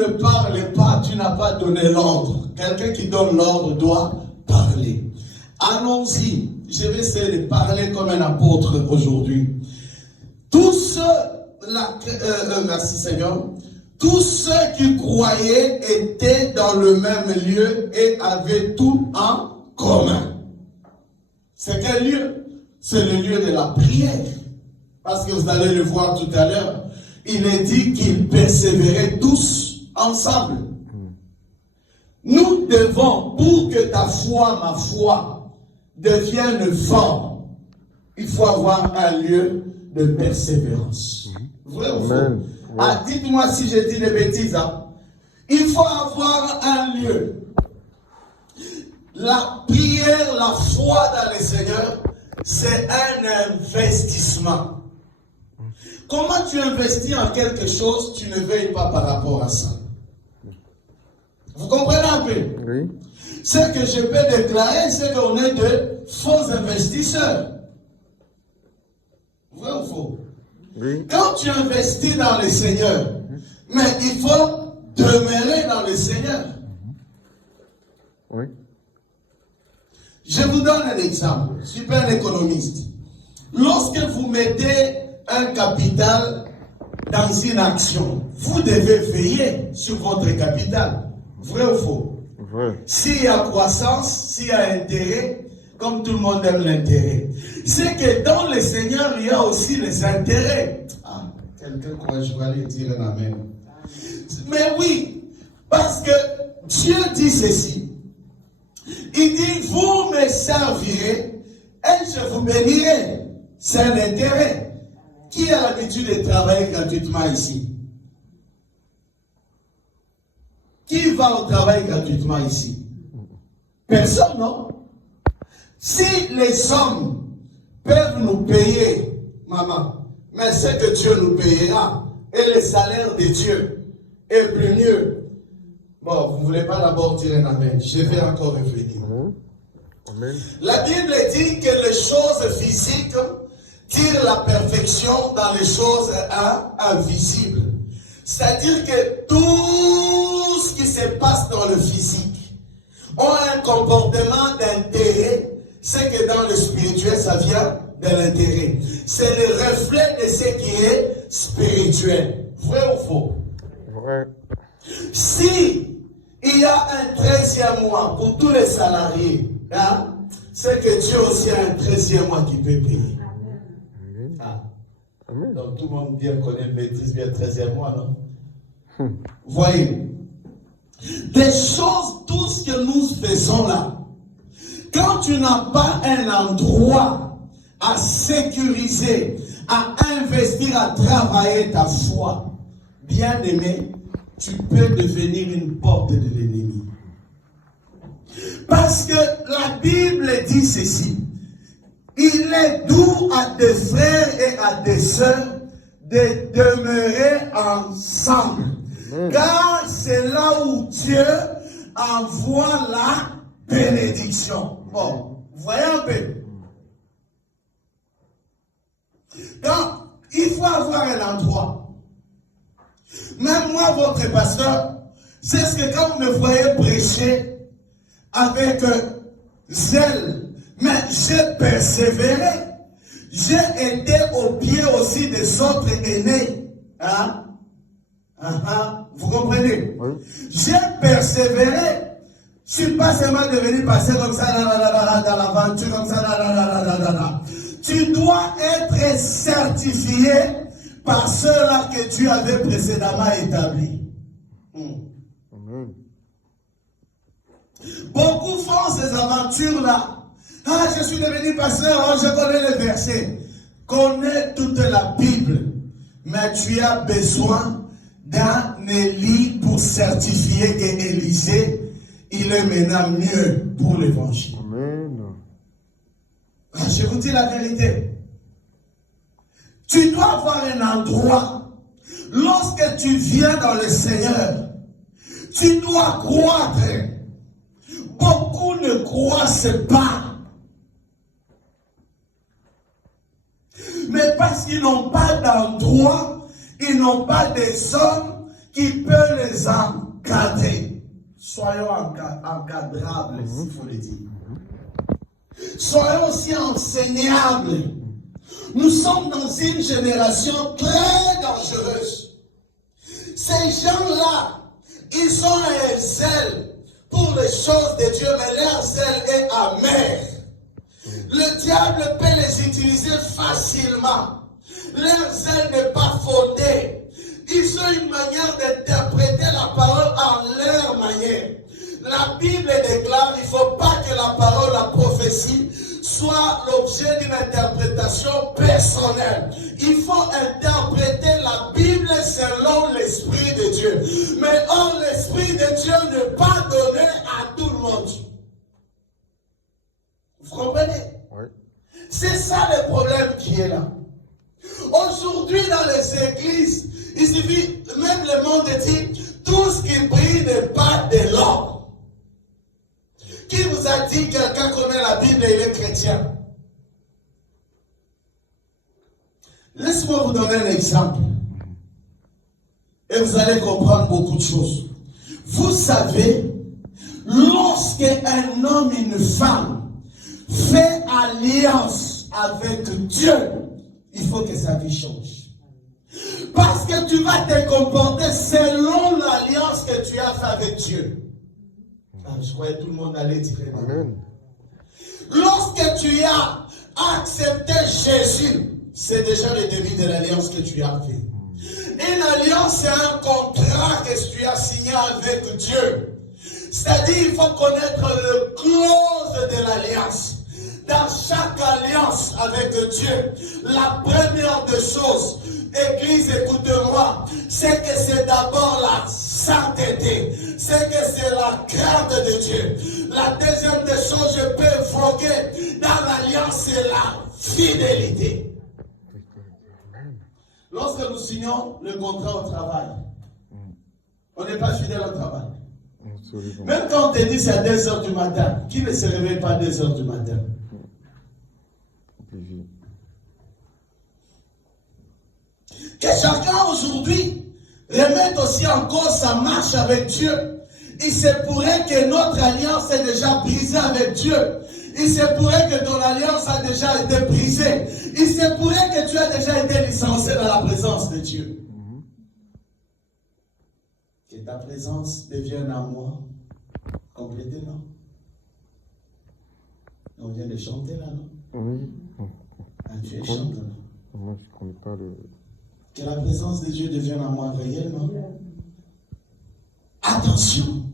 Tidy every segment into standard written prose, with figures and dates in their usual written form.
ne parles pas, tu n'as pas donné l'ordre. Quelqu'un qui donne l'ordre doit parler. Allons-y. Je vais essayer de parler comme un apôtre aujourd'hui. Tous ceux, merci Seigneur, tous ceux qui croyaient étaient dans le même lieu et avaient tout en commun. C'est quel lieu? C'est le lieu de la prière. Parce que vous allez le voir tout à l'heure. Il est dit qu'ils persévéraient tous ensemble. Nous devons, pour que ta foi, ma foi, devienne forte, il faut avoir un lieu de persévérance. Vrai ou faux? Ah, dites-moi si j'ai dit des bêtises. Hein? Il faut avoir un lieu. La prière, la foi dans le Seigneur, c'est un investissement. Comment tu investis en quelque chose, tu ne veilles pas par rapport à ça. Vous comprenez un peu? Oui. Ce que je peux déclarer, c'est qu'on est de faux investisseurs. Vrai ou faux? Oui. Quand tu investis dans le Seigneur, mais il faut demeurer dans le Seigneur. Oui. Je vous donne un exemple. Je suis pas un économiste. Lorsque vous mettez un capital dans une action, vous devez veiller sur votre capital. Vrai ou faux? Vrai. S'il y a croissance, s'il y a intérêt, comme tout le monde aime l'intérêt, c'est que dans le Seigneur, il y a aussi les intérêts. Ah, quelqu'un croit, je vais aller dire un amen. Mais oui, parce que Dieu dit ceci. Il dit, vous me servirez et je vous bénirai. C'est un intérêt. Qui a l'habitude de travailler gratuitement ici? Qui va au travail gratuitement ici? Personne, non? Si les hommes peuvent nous payer, maman, mais c'est que Dieu nous payera. Et le salaire de Dieu est plus mieux. Bon, vous ne voulez pas d'abord dire un amen. Je vais encore revenir. Amen. La Bible dit que les choses physiques tirent la perfection dans les choses invisibles. C'est-à-dire que tout ce qui se passe dans le physique a un comportement d'intérêt. C'est que dans le spirituel, ça vient de l'intérêt. C'est le reflet de ce qui est spirituel. Vrai ou faux? Vrai. Si il y a un 13e mois pour tous les salariés, hein, c'est que Dieu aussi a un 13e mois qui peut payer. Ah. Donc tout le monde bien connaît, maîtrise bien le 13e mois, non? Voyez, des choses, tout ce que nous faisons là, quand tu n'as pas un endroit à sécuriser, à investir, à travailler ta foi, bien aimé, tu peux devenir une porte de l'ennemi. Parce que la Bible dit ceci. Il est doux à des frères et à des sœurs de demeurer ensemble. Car c'est là où Dieu envoie la bénédiction. Bon, vous voyez un peu. Donc, il faut avoir un endroit. Même moi, votre pasteur, c'est ce que quand vous me voyez prêcher avec zèle, mais j'ai persévéré. J'ai été au pied aussi des autres aînés. Hein? Vous comprenez? Oui. J'ai persévéré. Je ne suis pas seulement devenu passer comme ça dans l'aventure, comme ça. Tu dois être certifié par ceux-là que Dieu avait précédemment établis. Beaucoup font ces aventures-là. Ah, je suis devenu pasteur, oh, je connais les versets. Connais toute la Bible, mais tu as besoin d'un Élie pour certifier qu'Élisée, il est maintenant mieux pour l'évangile. Amen. Ah, je vous dis la vérité. Tu dois avoir un endroit. Lorsque tu viens dans le Seigneur, tu dois croître. Beaucoup ne croissent pas. Mais parce qu'ils n'ont pas d'endroit, ils n'ont pas des hommes qui peut les encadrer. Soyons encadrables, s'il faut le dire. Soyons aussi enseignables. Nous sommes dans une génération très dangereuse. Ces gens-là, ils ont un zèle pour les choses de Dieu, mais leur zèle est amer. Le diable peut les utiliser facilement. Leur zèle n'est pas fondé. Ils ont une manière d'interpréter la parole en leur manière. La Bible déclare qu'il ne faut pas que la parole, la prophétie, soit l'objet d'une interprétation personnelle. Il faut interpréter la Bible selon l'Esprit de Dieu. Mais or, l'Esprit de Dieu n'est pas donné à tout le monde. Vous comprenez? Oui. C'est ça le problème qui est là. Aujourd'hui, dans les églises, il suffit, même le monde dit, tout ce qui brille n'est pas de l'or. Qui vous a dit que quelqu'un connaît la Bible et il est chrétien? Laissez-moi vous donner un exemple. Et vous allez comprendre beaucoup de choses. Vous savez, lorsque un homme et une femme fait alliance avec Dieu, il faut que sa vie change. Parce que tu vas te comporter selon l'alliance que tu as faite avec Dieu. Ah, je croyais que tout le monde allait dire Amen. Lorsque tu as accepté Jésus, c'est déjà le début de l'alliance que tu as fait. Une alliance, c'est un contrat que tu as signé avec Dieu. C'est-à-dire, il faut connaître le clause de l'alliance. Dans chaque alliance avec Dieu, la première des choses, Église, écoute-moi, c'est que c'est d'abord la sainteté, c'est que c'est la crainte de Dieu. La deuxième des choses, je peux évoquer dans l'alliance, c'est la fidélité. Lorsque nous signons le contrat au travail, on n'est pas fidèle au travail. Même quand on te dit c'est à 2h du matin, qui ne se réveille pas à 2h du matin? Que chacun aujourd'hui remette aussi en cause sa marche avec Dieu. Il se pourrait que notre alliance est déjà brisée avec Dieu. Il se pourrait que ton alliance a déjà été brisée. Il se pourrait que tu as déjà été licencié dans la présence de Dieu. Que ta présence devienne en moi. Complétez, non? On vient de chanter là, non? Oui. Ah, tu es chanteur, non? Moi, je ne connais pas le... Que la présence de Dieu devienne en moi réellement. Attention.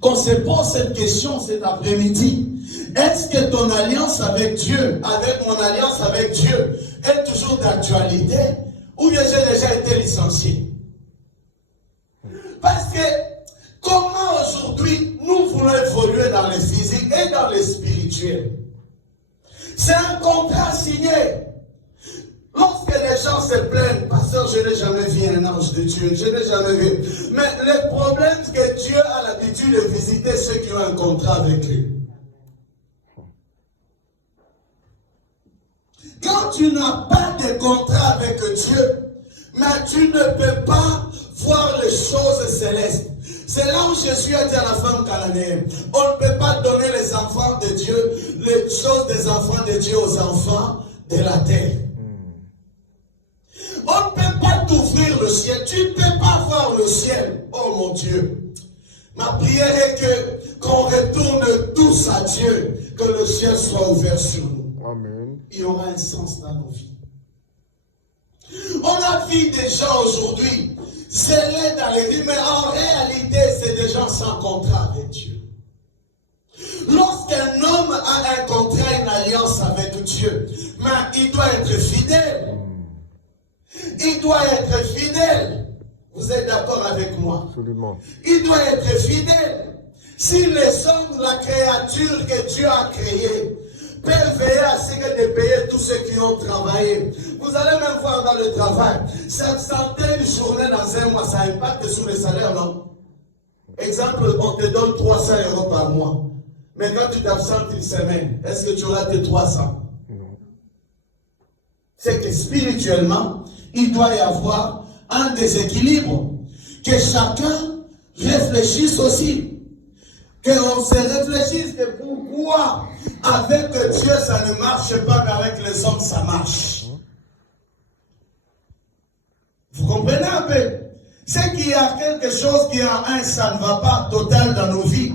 Qu'on se pose cette question cet après-midi. Est-ce que ton alliance avec Dieu, avec mon alliance avec Dieu, est toujours d'actualité? Ou bien j'ai déjà été licencié? Parce que comment aujourd'hui nous voulons évoluer dans le physique et dans le spirituel? C'est un contrat signé. Lorsque les gens se plaignent, pasteur, je n'ai jamais vu un ange de Dieu, je n'ai jamais vu. Mais le problème, c'est que Dieu a l'habitude de visiter ceux qui ont un contrat avec lui. Quand tu n'as pas de contrat avec Dieu, mais tu ne peux pas voir les choses célestes. C'est là où Jésus a dit à la femme cananéenne, on ne peut pas donner les enfants de Dieu, les choses des enfants de Dieu aux enfants de la terre. On ne peut pas t'ouvrir le ciel. Tu ne peux pas voir le ciel. Oh mon Dieu. Ma prière est qu'on retourne tous à Dieu. Que le ciel soit ouvert sur nous. Amen. Il y aura un sens dans nos vies. On a vu des gens aujourd'hui zélés dans l'église, mais en réalité, c'est des gens sans contrat avec Dieu. Lorsqu'un homme a un contrat, une alliance avec Dieu, mais il doit être fidèle. Il doit être fidèle. Vous êtes d'accord avec moi? Absolument. Il doit être fidèle. Si les hommes, la créature que Dieu a créée, peuvent veiller à ce que de payer tous ceux qui ont travaillé. Vous allez même voir dans le travail, s'absenter une journée dans un mois, ça impacte sur le salaire, non? Exemple, on te donne 300 € par mois. Mais quand tu t'absentes une semaine, est-ce que tu auras tes 300? Non. C'est que spirituellement, il doit y avoir un déséquilibre, que chacun réfléchisse aussi. Qu'on se réfléchisse de pourquoi avec Dieu ça ne marche pas, qu'avec les hommes ça marche. Vous comprenez un peu? C'est qu'il y a quelque chose qui a ça ne va pas total dans nos vies.